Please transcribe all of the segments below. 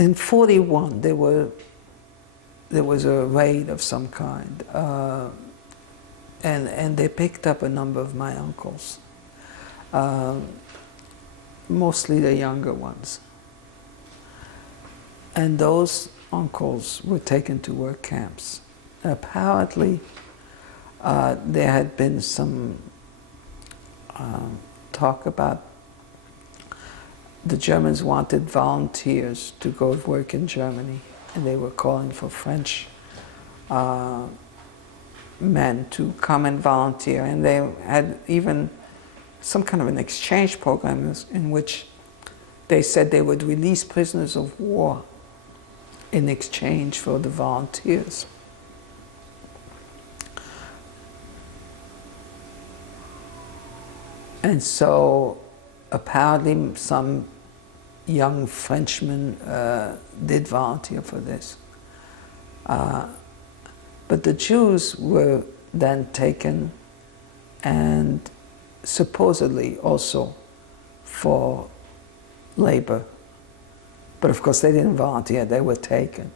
in 41, there was a raid of some kind, and they picked up a number of my uncles, mostly the younger ones. And those uncles were taken to work camps. Apparently, there had been some talk about the Germans wanted volunteers to go work in Germany, and they were calling for French men to come and volunteer. And they had even some kind of an exchange program in which they said they would release prisoners of war in exchange for the volunteers. And so apparently some young Frenchmen did volunteer for this. But the Jews were then taken and supposedly also for labor. But of course they didn't volunteer, they were taken.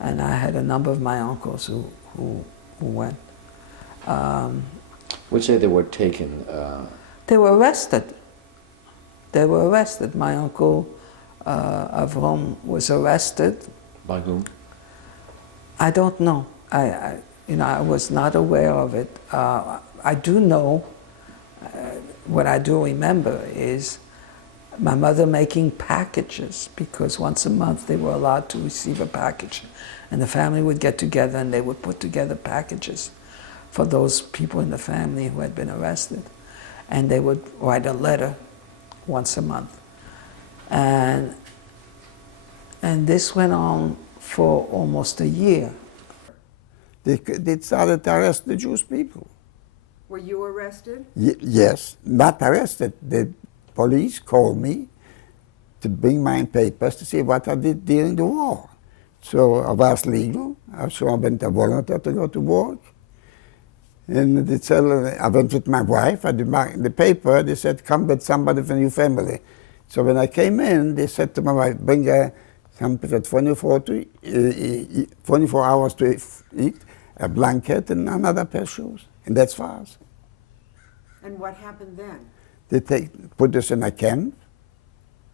And I had a number of my uncles who went. Would say they were taken? They were arrested. They were arrested. My uncle Avram was arrested. By whom? I don't know. I was not aware of it. I do know, what I do remember is my mother making packages, because once a month they were allowed to receive a package. And the family would get together and they would put together packages for those people in the family who had been arrested. And they would write a letter once a month. And this went on for almost a year. They started to arrest the Jewish people. Were you arrested? Yes, not arrested. The police called me to bring my papers to see what I did during the war. So I was legal, so I went a volunteer to go to work. And they said, I went with my wife, I did the paper, they said, come with somebody from your family. So when I came in, they said to my wife, bring something for 24 hours to eat, a blanket and another pair of shoes. And that's fast. And what happened then? They put us in a camp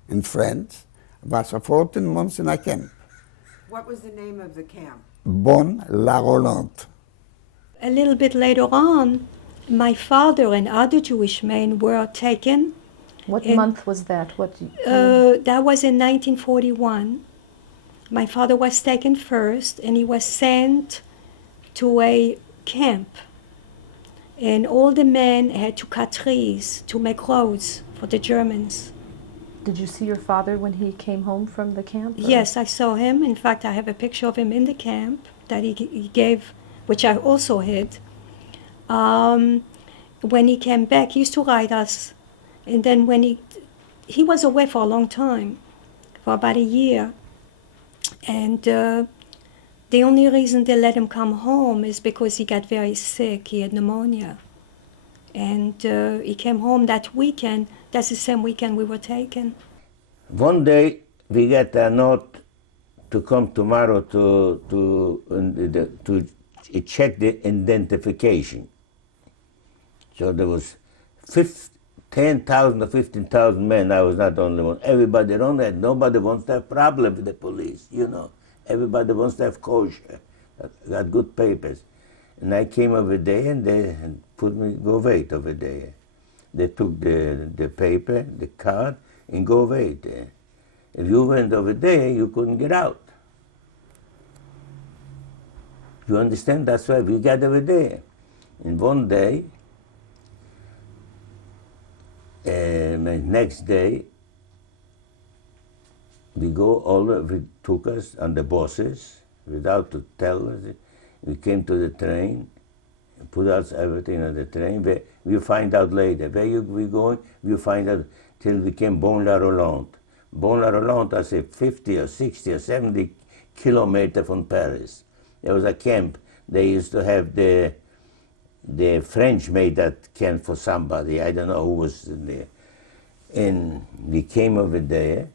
in France. I was for 14 months in a camp. What was the name of the camp? Beaune-la-Roland. A little bit later on, my father and other Jewish men were taken. What month was that? That was in 1941. My father was taken first, and he was sent to a camp. And all the men had to cut trees to make roads for the Germans. Did you see your father when he came home from the camp? Or? Yes, I saw him. In fact, I have a picture of him in the camp that he gave, which I also hid. When he came back, he used to write us. And then when he was away for a long time, for about a year. And the only reason they let him come home is because he got very sick. He had pneumonia. And he came home that weekend. That's the same weekend we were taken. One day we get a note to come tomorrow to check the identification. So there was 10,000 or 15,000 men. I was not the only one. Everybody around that. Nobody wants to have problem with the police, you know. Everybody wants to have kosher, got good papers. And I came over there and they put me, go wait over there. They took the paper, the card, and go wait there. If you went over there, you couldn't get out. You understand? That's why we got over there. And one day, next day, we took us on the buses without to tell us. We came to the train, put us everything on the train. We find out later. Where we going? We find out till we came Beaune-la-Roland. Beaune-la-Roland, I say 50 or 60 or 70 kilometers from Paris. There was a camp. They used to have the French made that camp for somebody. I don't know who was there. And we came over there.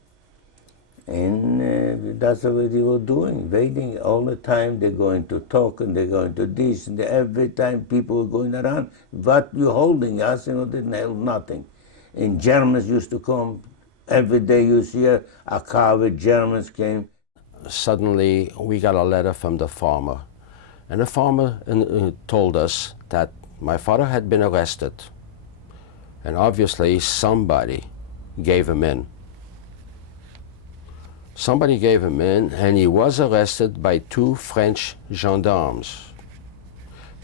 And that's what they were doing, waiting all the time. They're going to talk and they're going to this, and every time people were going around, what you holding us? You know, didn't help nothing. And Germans used to come every day. You see a car with Germans came. Suddenly, we got a letter from the farmer, and the farmer told us that my father had been arrested, and obviously somebody gave him in. Somebody gave him in, and he was arrested by 2 French gendarmes.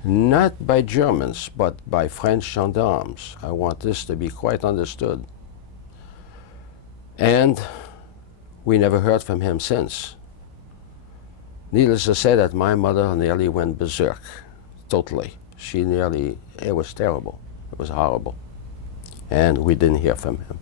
Not by Germans, but by French gendarmes. I want this to be quite understood. And we never heard from him since. Needless to say that my mother nearly went berserk, totally. It was terrible. It was horrible. And we didn't hear from him.